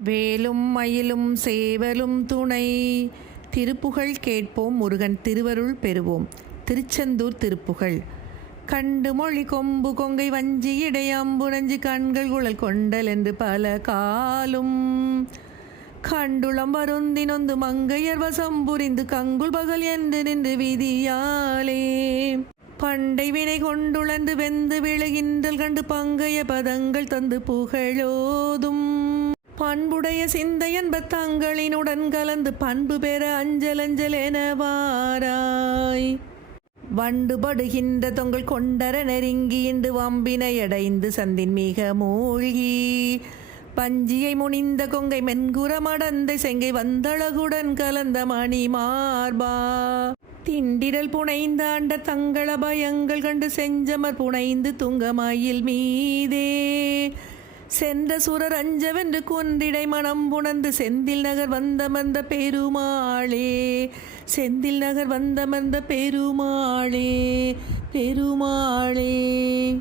வேலும் மயிலும் சேவலும் துணை. திருப்புகழ் கேட்போம் முருகன் திருவருள் பெறுவோம். திருச்செந்தூர் திருப்புகழ். கண்டு மொழி கொம்பு கொங்கை வஞ்சி இடையம்புரஞ்சி கண்கள் குழல் கொண்டல் என்று பல காலும். கண்டுளம் வருந்தி நொந்து மங்கையர் வசம் புரிந்து கங்குள் பகல் என்று நின்று விதியாலே. பண்டை வினை கொண்டுழந்து வெந்து விழுகின்றல் கண்டு பங்கைய பதங்கள் தந்து புகழோதும். பண்புடைய சிந்தையன்ப தங்களினுடன் கலந்து பண்பு பெற அஞ்சல் அஞ்சல் என வாராய் வண்டுபடுகின்ற தொங்கல் கொண்டர நெருங்கி இன்று வம்பினை அடைந்து சந்தின் மிக மூழ்கி. பஞ்சியை முனிந்த கொங்கை மென்குற மடந்தை செங்கை வந்தழகுடன் கலந்த மணி மார்பா. திண்டிரல் புனைந்தாண்ட தங்கள பயங்கள் கண்டு செஞ்சமர் புனைந்து துங்கமயில் மீதே. சென்ற சுரர் அஞ்சவென்று குன்றிடை மனம் புணர்ந்து செந்தில் நகர் வந்தமர்ந்த பெருமாளே. செந்தில் நகர் வந்தமர்ந்த பெருமாளே பெருமாளே.